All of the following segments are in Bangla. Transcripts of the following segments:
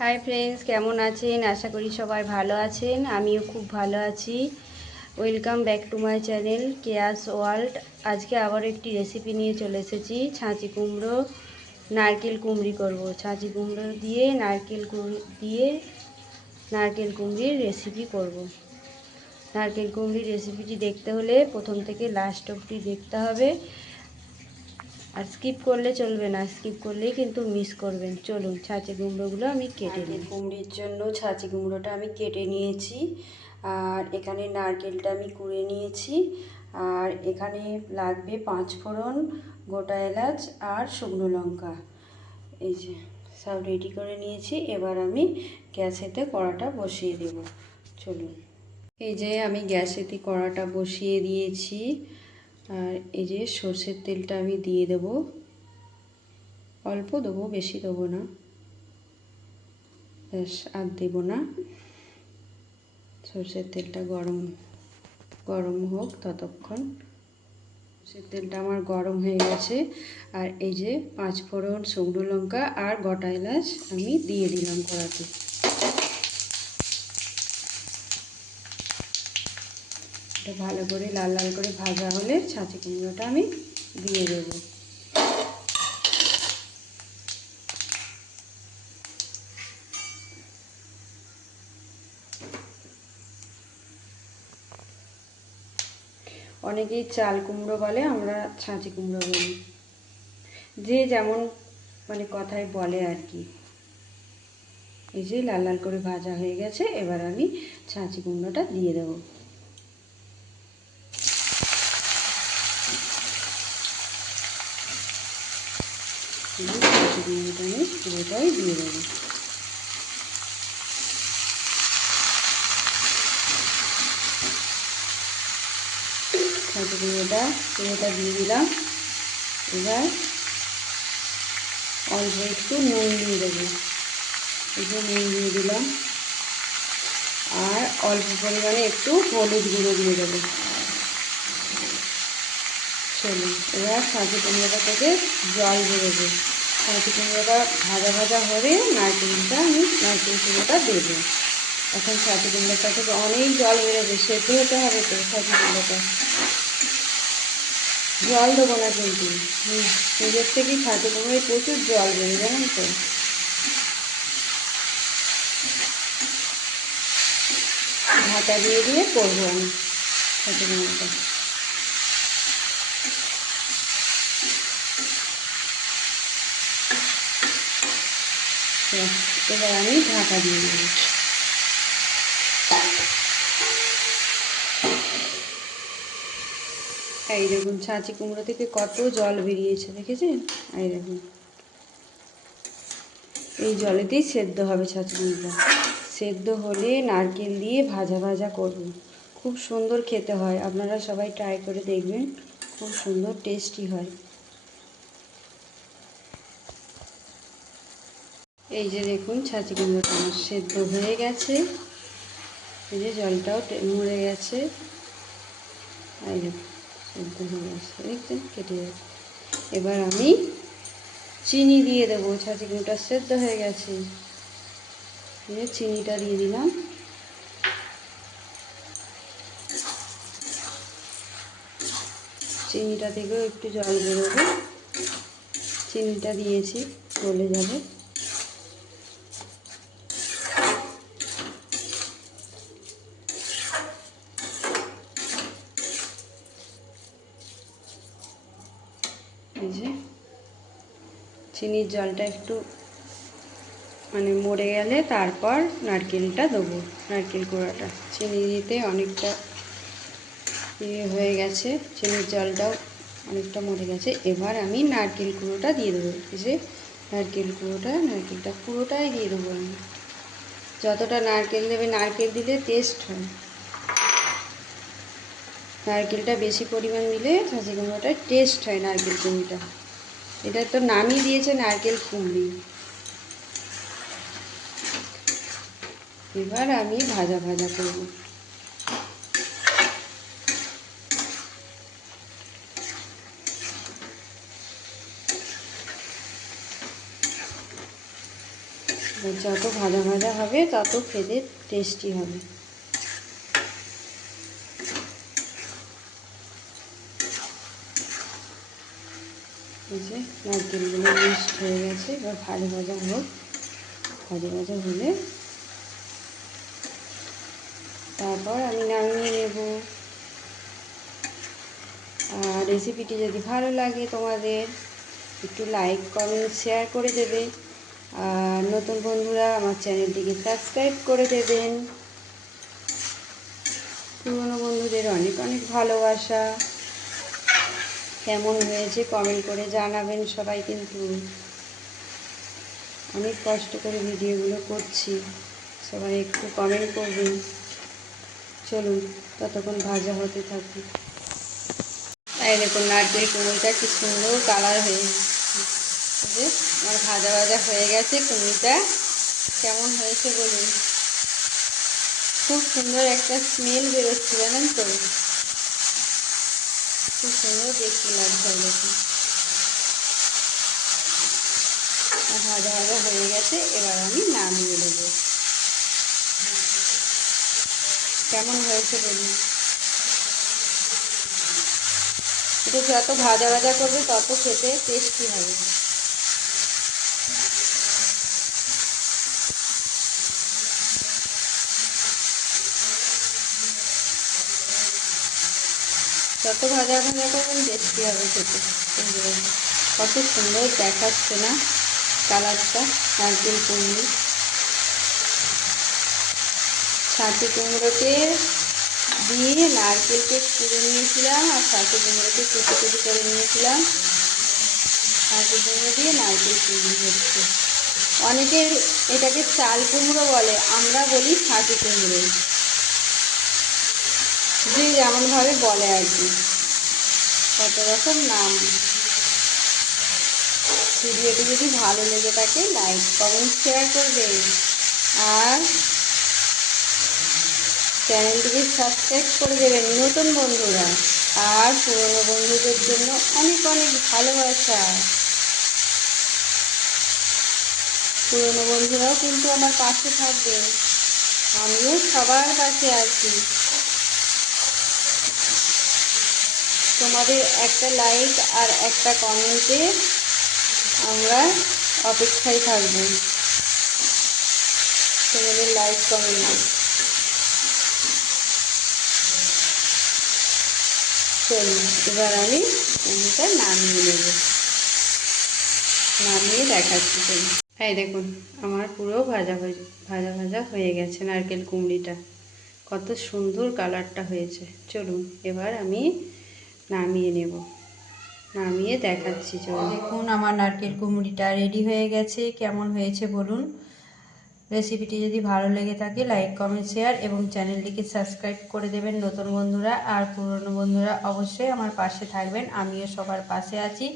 হাই ফ্রেন্ডস কেমন আছেন? আশা করি সবাই ভালো আছেন। আমিও খুব ভালো আছি। Welcome back to my channel Chaos World আজকে আবার একটি রেসিপি নিয়ে চলে এসেছি। ছাঁচি কুমড়ো, নারকেল কুমড়ি করব। ছাঁচি কুমড়ো দিয়ে নারকেল দিয়ে নারকেল কুমড়ির রেসিপি করব। নারকেল কুমড়ির রেসিপিটি দেখতে হলে প্রথম থেকে লাস্ট অবধি দেখতে হবে। আর স্কিপ করলে চলবে না স্কিপ করলেই কিন্তু মিস করবেন। চলুন ছাঁচি কুমড়োগুলো আমি কেটে নিই। কুমড়ির জন্য ছাঁচি কুমড়োটা আমি কেটে নিয়েছি। আর এখানে নারকেলটা আমি কুড়ে নিয়েছি। আর এখানে লাগবে পাঁচ ফোড়ন গোটা এলাচ আর শুকনো লঙ্কা। এই যে সব রেডি করে নিয়েছি। এবার আমি গ্যাসেতে কড়াটা বসিয়ে দেব। চলুন। এই যে আমি গ্যাসেতে কড়াটা বসিয়ে দিয়েছি। আর এই যে সর্ষের তেলটা আমি দিয়ে দেব। অল্প দেবো, বেশি দেবো না। ব্যাস, আর দেবো না। সর্ষের তেলটা গরম গরম হোক ততক্ষণ। সর্ষের তেলটা আমার গরম হয়ে গেছে। আর এই যে পাঁচ ফোড়ন শুকনো লঙ্কা আর গোটা এলাচ আমি দিয়ে দিলাম কড়াতে। এটা ভালো করে লাল লাল করে ভাজা হলে ছাঁচি কুমড়োটা আমি দিয়ে দেবো। অনেকেই চাল কুমড়ো বলে, আমরা ছাঁচি কুমড়ো বলি। যে যেমন মানে কথায় বলে আর কি। এই যে লাল লাল করে ভাজা হয়ে গেছে, এবার আমি ছাঁচি কুমড়োটা দিয়ে দেবো। ছাঁচি কুমড়োটা আমি পুরোটাই দিয়ে দেবো ছাঁচি কুমড়োটা পুরোটা দিয়ে দিলাম এবার অল্প একটু নুন দিয়ে দেবো একটু নুন দিয়ে দিলাম আর অল্প পরিমাণে একটু হলুদ গুঁড়ো দিয়ে দেবো। চলুন এবার ছাঁচি কুমড়োটা থেকে জল বেরোবে ছাঁচি কুমড়োটা ভাজা ভাজা হবে নারকেলটা আমি নারকেল কুমড়োটা দেবো। এখন ছাঁচি কুমড়োটা থেকে অনেক জল বেরোবে, সেদ্ধ হতে হবে তো ছাঁচি কুমড়োটা জল দেবো না কিন্তু। নিজের থেকে ছাঁচি কুমড়োয় প্রচুর জল বেরোয়, জানেন তো? ঢাকা দিয়ে দিয়ে করব আমি ছাঁচি কুমড়োটা এবার আমি ঢাকা দিয়ে দেবো। এই দেখুন, ছাঁচি কুমড়ো থেকে কত জল বেরিয়েছে, দেখেছেন? এই দেখুন। এই জলেতেই সেদ্ধ হবে ছাঁচি কুমড়ো সেদ্ধ হলে নারকেল দিয়ে ভাজা ভাজা করুন খুব সুন্দর খেতে হয়। আপনারা সবাই ট্রাই করে দেখবেন। খুব সুন্দর টেস্টি হয়। এই যে দেখুন ছাঁচি কুমড়োটা আমার সেদ্ধ হয়ে গেছে। এই যে জলটাও মরে গেছে। এই সেদ্ধ হয়ে গেছে। দেখছেন কেটে যাচ্ছে এবার আমি চিনি দিয়ে দেবো। ছাঁচি কুমড়োটা সেদ্ধ হয়ে গেছে। দিয়ে চিনিটা দিয়ে দিলাম। চিনিটা থেকেও একটু জল বেরোবে। চিনিটা দিয়েছি, গলে যাবে এই যে চিনির জলটা একটু মানে মরে গেলে তারপর নারকেলটা দেবো, নারকেল কোড়াটা। চিনি দিতে অনেকটা ইয়ে হয়ে গেছে, চিনির জলটাও অনেকটা মরে গেছে। এবার আমি নারকেল কুড়োটা দিয়ে দেবো। এই যে নারকেল কুড়োটা, নারকেলটা পুরোটাই দিয়ে দেবো আমি। যতটা নারকেল দেবে, নারকেল দিলে টেস্ট হয়। নারকেলটা বেশি পরিমাণ দিলে ছাঁচি কুমড়োটা টেস্ট হয়, নারকেল কুমড়িটা এটা তো নামই দিয়েছে নারকেল কুমড়ি। এবার আমি ভাজা ভাজা করব। যত ভাজা ভাজা হবে, তত খেতে টেস্টি হবে। এই যে নারকেলগুলো মিক্সড হয়ে গেছে, এবার ভাজা ভাজা হোক। ভাজা ভাজা হলে তারপর আমি নামিয়ে নেব। আর রেসিপিটি যদি ভালো লাগে তোমাদের, একটু লাইক কমেন্ট শেয়ার করে দেবে। আর নতুন বন্ধুরা আমার চ্যানেলটিকে সাবস্ক্রাইব করে দেবেন। পুরনো বন্ধুদের অনেক অনেক ভালোবাসা। কেমন হয়েছে কমেন্ট করে জানাবেন সবাই কিন্তু। অনেক কষ্ট করে ভিডিওগুলো করছি, সবাই একটু কমেন্ট করবেন। চলুন, ততক্ষণ ভাজা হতে থাকুক। এই দেখুন, নারকেল কুমড়োটা কি সুন্দর কালার হয়েছে আমার ভাজা ভাজা হয়ে গেছে কুমড়োটা। কেমন হয়েছে বলুন? খুব সুন্দর একটা স্মেল বেরোচ্ছে জানেন তো। খুব সুন্দর দেখতে লাগছে দেখুন ভাজা ভাজা হয়ে গেছে, এবার আমি নামিয়ে দেবো কেমন হয়েছে বলুন? এটা যত ভাজা ভাজা করবে তত খেতে টেস্টি হবে। যত ভাজা ভাজা করবেন টেস্টি হবে খেতে। কত সুন্দর দেখাচ্ছে না কালারটা, নারকেল কুমড়ো। ছাঁচি কুমড়োকে দিয়ে নারকেলকে কুড়ে নিয়েছিলাম, আর ছাঁচি কুমড়োকে কুচি কুচি করে নিয়েছিলাম। ছাঁচি কুমড়ো দিয়ে নারকেল কুমড়ো হচ্ছে। অনেকে এটাকে চাল কুমড়ো বলে, আমরা বলি ছাঁচি কুমড়ো। যে যেমনভাবে বলে আর কি। কত রকম নাম। ভিডিওটি যদি ভালো লেগে থাকে লাইক কমেন্ট শেয়ার করবেন আর চ্যানেলটিকে সাবস্ক্রাইব করে দেবেন নতুন বন্ধুরা। আর পুরনো বন্ধুদের জন্য অনেক অনেক ভালোবাসা। পুরনো বন্ধুরাও কিন্তু আমার পাশে থাকবে। আমিও সবার পাশে আছি। তোমাদের একটা লাইক আর একটা কমেন্টে আমরা অপেক্ষায় থাকব। তোমাদের লাইক কমেন্ট চলুন এবার আমি কুমড়োটা নামিয়ে নেব। নামিয়ে দেখাচ্ছি চলুন হ্যাঁ দেখুন, আমার পুরো ভাজা ভাজা ভাজা ভাজা হয়ে গেছে নারকেল কুমড়িটা। কত সুন্দর কালারটা হয়েছে। চলুন, এবার আমি নামিয়ে নেব। নামিয়ে দেখাচ্ছি চলুন দেখুন, আমার নারকেল কুমড়িটা রেডি হয়ে গেছে। কেমন হয়েছে বলুন? রেসিপিটি যদি ভালো লেগে থাকে লাইক কমেন্ট শেয়ার এবং চ্যানেলটিকে সাবস্ক্রাইব করে দেবেন নতুন বন্ধুরা। আর পুরনো বন্ধুরা অবশ্যই আমার পাশে থাকবেন। আমিও সবার পাশে আছি।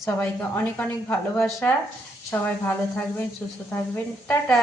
সবাইকে অনেক অনেক ভালোবাসা। সবাই ভালো থাকবেন, সুস্থ থাকবেন। টাটা!